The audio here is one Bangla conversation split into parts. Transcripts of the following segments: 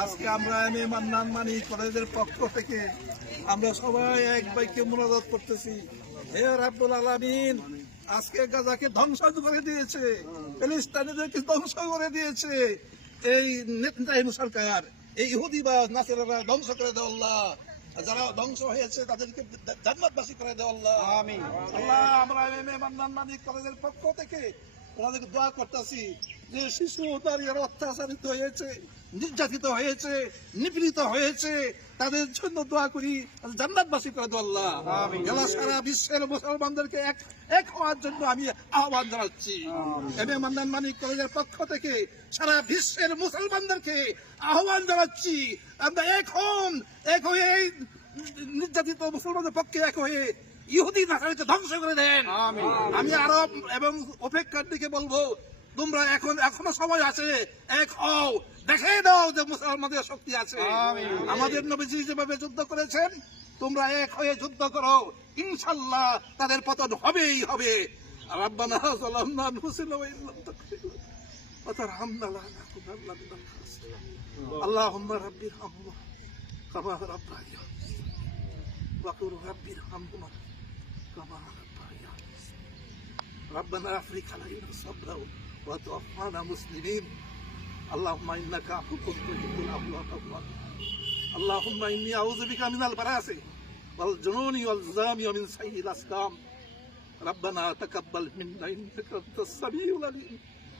আজকে আমরা এমএ মান্নান মানি কলেজের পক্ষ থেকে আমরা সবাই এক বাক্যে মুনাজাত করতেছি, হে রাব্বুল আলামিন, আজকে গাজাকে ধ্বংস করে দিয়েছে, ফিলিস্তিনিদেরকে ধ্বংস করে দিয়েছে এই নেতানিয়াহু সরকার, এই ইহুদিবাদ নাসারারা ধ্বংস করে দাও আল্লাহ। যারা ধ্বংস হয়েছে তাদেরকে জান্নাতবাসী করে দাও আল্লাহ। আমিন। আল্লাহ, আমরা এমএ মান্নান মানি কলেজের পক্ষ থেকে ওনাদেরকে দোয়া করতেছি যে শিশু নারীরা অত্যাচারিত হয়েছে, নির্যাতিত হয়েছে, নিপীড়িত হয়েছে, তাদের জন্য দোয়া করি জান্নাতবাসী করে দাও আল্লাহ। আল্লাহ, সারা বিশ্বের মুসলমানদেরকে এক হওয়ার জন্য আমি আহ্বান জানাচ্ছি। এমএ মান্নান মানি কলেজের পক্ষ থেকে সারা বিশ্বের মুসলমানদেরকে আহ্বান জানাচ্ছি, আমরা এক হয়ে এই নির্যাতিত মুসলমানদের পক্ষে এক হয়ে ইহুদি নাসারিকে ধ্বংস করে দেন। আমি আরব এবং অপেক্ষার দিকে বলবো, তোমরা এখনো সময় আছে, এক হও, দেখাই দাও যে মুসলমানদের শক্তি আছে। আমাদের নবীজি যেভাবে যুদ্ধ করেছেন, তোমরা এক হয়ে যুদ্ধ করো, ইনশাআল্লাহ তাদের পতন হবেই হবে। রাব্বানা যালামনা আনফুসানা ওয়া ইল্লাম তাগফির ওয়া তারহামনা লানাকুনান্না মিনাল খাসিরিন। আল্লাহুম্মা রাব্বিরহামহুমা কামা রাব্বায়ানি ওয়া কুর রাব্বিরহামহুমা কামা রাব্বায়ানি। ربنا افرغ علينا صبرا وتوفنا مسلمين. اللهم انك عفو تحب العفو فاعف عنا. اللهم اني اعوذ بك من البراس والجنون والزام ومن سيء الاسقام. ربنا تقبل منا انك انت السميع العليم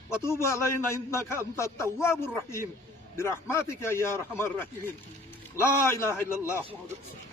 وتوب علينا انك انت التواب الرحيم برحمتك يا ارحم الراحمين. لا اله الا الله محمد رسول الله.